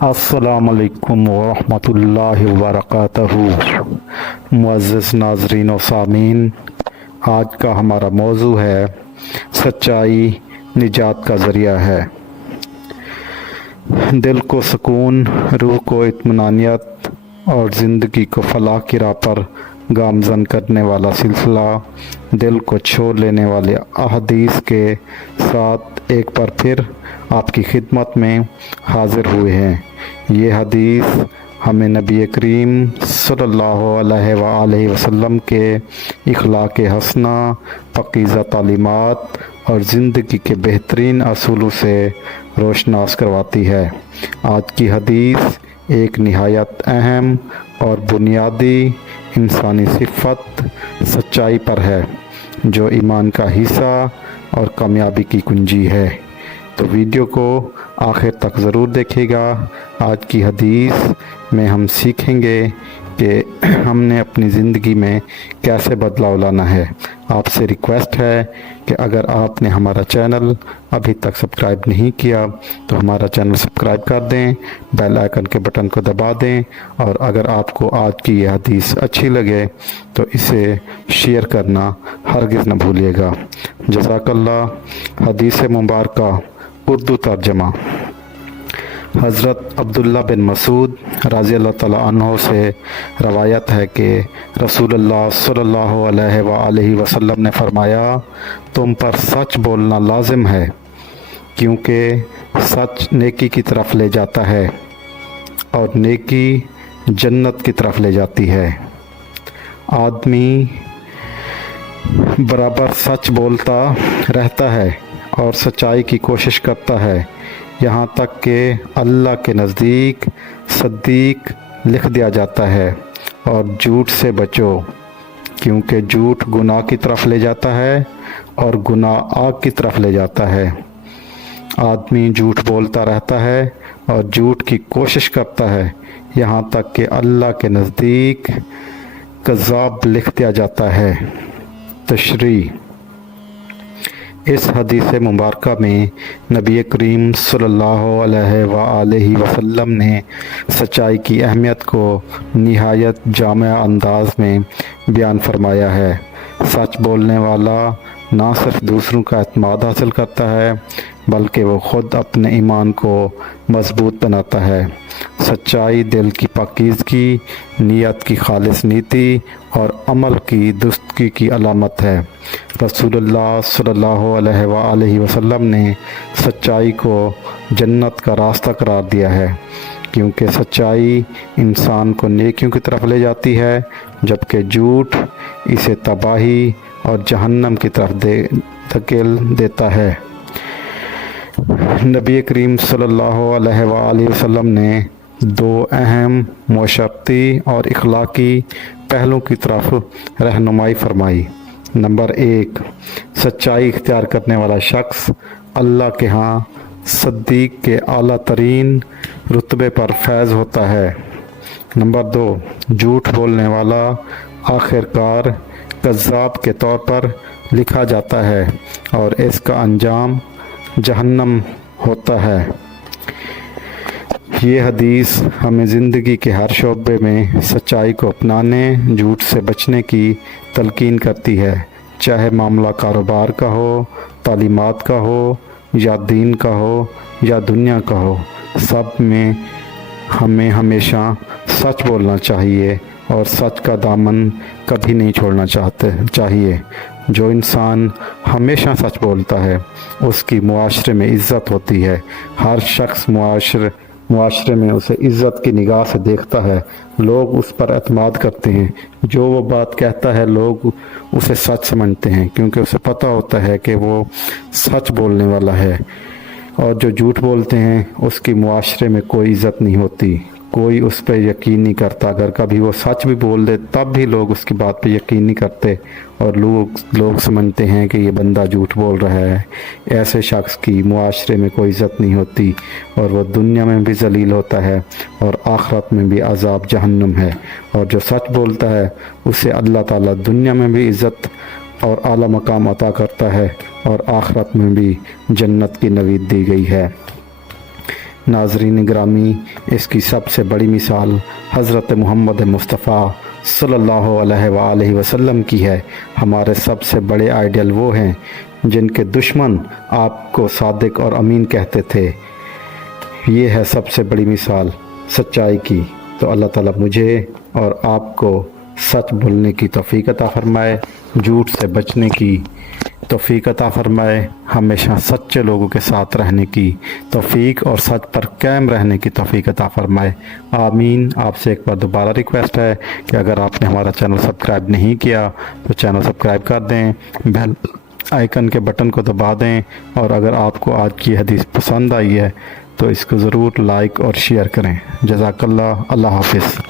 अस्सलामुअलैकुम वरहमतुल्लाहि वबरकातहू। मुअज़्ज़ज़ नाज़रीन व सामीन, आज का हमारा मौजू है सच्चाई निजात का ज़रिया है। दिल को सुकून, रूह को इत्मीनानियत और ज़िंदगी को फलाह की राह पर गामज़न करने वाला सिलसिला दिल को छू लेने वाले अहदीस के साथ एक बार फिर आपकी खिदमत में हाज़िर हुए हैं। ये हदीस हमें नबी करीम सल्लल्लाहु अलैहि वसल्लम के इखलाक़ हसना, पकीज़ा तालीमात और ज़िंदगी के बेहतरीन असूलों से रोशनास करवाती है। आज की हदीस एक निहायत अहम और बुनियादी इंसानी सिफ़त सच्चाई पर है, जो ईमान का हिस्सा और कामयाबी की कुंजी है। तो वीडियो को आखिर तक ज़रूर देखिएगा। आज की हदीस में हम सीखेंगे कि हमने अपनी ज़िंदगी में कैसे बदलाव लाना है। आपसे रिक्वेस्ट है कि अगर आपने हमारा चैनल अभी तक सब्सक्राइब नहीं किया तो हमारा चैनल सब्सक्राइब कर दें, बेल आइकन के बटन को दबा दें, और अगर आपको आज की यह हदीस अच्छी लगे तो इसे शेयर करना हरगिज़ न भूलिएगा। जज़ाकल्लाह। हदीस मुबारका उर्दू तर्जमा। हज़रत अब्दुल्ला बिन मसूद रज़ी अल्लाह तआला अन्हु से रवायत है कि रसूलुल्लाह सल्लल्लाहु अलैहि वसल्लम ने फरमाया, तुम पर सच बोलना लाजिम है, क्योंकि सच नेकी की तरफ ले जाता है और नेकी जन्नत की तरफ ले जाती है। आदमी बराबर सच बोलता रहता है और सच्चाई की कोशिश करता है, यहाँ तक कि अल्लाह के नज़दीक सद्दीक लिख दिया जाता है। और झूठ से बचो, क्योंकि झूठ गुनाह की तरफ ले जाता है और गुनाह आग की तरफ ले जाता है। आदमी झूठ बोलता रहता है और झूठ की कोशिश करता है, यहाँ तक कि अल्लाह के नज़दीक कज़्ज़ाब लिख दिया जाता है। तशरीह। इस हदीस मुबारका में नबी करीम सल्लल्लाहु अलैहि वसल्लम ने सच्चाई की अहमियत को निहायत जामिया अंदाज में बयान फरमाया है। सच बोलने वाला ना सिर्फ दूसरों का एतमाद हासिल करता है, बल्कि वो ख़ुद अपने ईमान को मजबूत बनाता है। सच्चाई दिल की पाकीज़गी, नीयत की खालिस नीति और अमल की दुरुस्ती की अलामत है। रसूलुल्लाह सल्लल्लाहु अलैहि वसल्लम ने सच्चाई को जन्नत का रास्ता करार दिया है, क्योंकि सच्चाई इंसान को नेकियों की तरफ ले जाती है, जबकि झूठ इसे तबाही और जहन्नम की तरफ धकेल देता है। नबी करीम सल्लल्लाहु अलैहि वसल्लम ने दो अहम मुशर्रती और इखलाकी पहलुओं की तरफ रहनुमाई फरमाई। नंबर 1, सच्चाई इख्तियार करने वाला शख्स अल्लाह के यहाँ सद्दीक के आला तरीन रुतबे पर फैज़ होता है। नंबर 2, झूठ बोलने वाला आखिरकार कज़्ज़ाब के तौर पर लिखा जाता है और इसका अंजाम जहन्नम होता है। ये हदीस हमें ज़िंदगी के हर शोबे में सच्चाई को अपनाने, झूठ से बचने की तलकीन करती है, चाहे मामला कारोबार का हो, तालीमात का हो, या दीन का हो या दुनिया का हो। सब में हमें हमेशा सच बोलना चाहिए और सच का दामन कभी नहीं छोड़ना चाहिए। जो इंसान हमेशा सच बोलता है उसकी मुआशरे में इज़्ज़त होती है। हर शख्स मुआशरे में उसे इज़्ज़त की निगाह से देखता है। लोग उस पर एतमाद करते हैं। जो वो बात कहता है लोग उसे सच समझते हैं, क्योंकि उसे पता होता है कि वो सच बोलने वाला है। और जो झूठ बोलते हैं उसकी मुआशरे में कोई इज़्ज़त नहीं होती, कोई उस पर यकीन नहीं करता। अगर कभी वो सच भी बोल दे तब भी लोग उसकी बात पे यकीन नहीं करते और लोग समझते हैं कि ये बंदा झूठ बोल रहा है। ऐसे शख्स की मुआशरे में कोई इज़्ज़त नहीं होती और वह दुनिया में भी ज़लील होता है और आखिरत में भी अज़ाब जहन्नुम है। और जो सच बोलता है उसे अल्लाह ताला दुनिया में भी इज़्ज़त और आला मकाम अता करता है और आखिरत में भी जन्नत की नवीद दी गई है। नाजरीन ग्रामी, इसकी सबसे बड़ी मिसाल हज़रत मोहम्मद मुस्तफ़ा सल्लल्लाहु अलैहि वसल्लम की है। हमारे सबसे बड़े आइडियल वो हैं जिनके दुश्मन आपको सादिक और अमीन कहते थे। ये है सबसे बड़ी मिसाल सच्चाई की। तो अल्लाह ताला मुझे और आपको सच बोलने की तौफीक अता फ़रमाए, झूठ से बचने की तौफीक अता फ़रमाए, हमेशा सच्चे लोगों के साथ रहने की तौफीक और सच पर कायम रहने की तौफीक अता फ़रमाए। आमीन। आपसे एक बार दोबारा रिक्वेस्ट है कि अगर आपने हमारा चैनल सब्सक्राइब नहीं किया तो चैनल सब्सक्राइब कर दें, बेल आइकन के बटन को दबा दें, और अगर आपको आज की हदीस पसंद आई है तो इसको ज़रूर लाइक और शेयर करें। जज़ाकल्लाह। अल्लाह हाफ़िज़।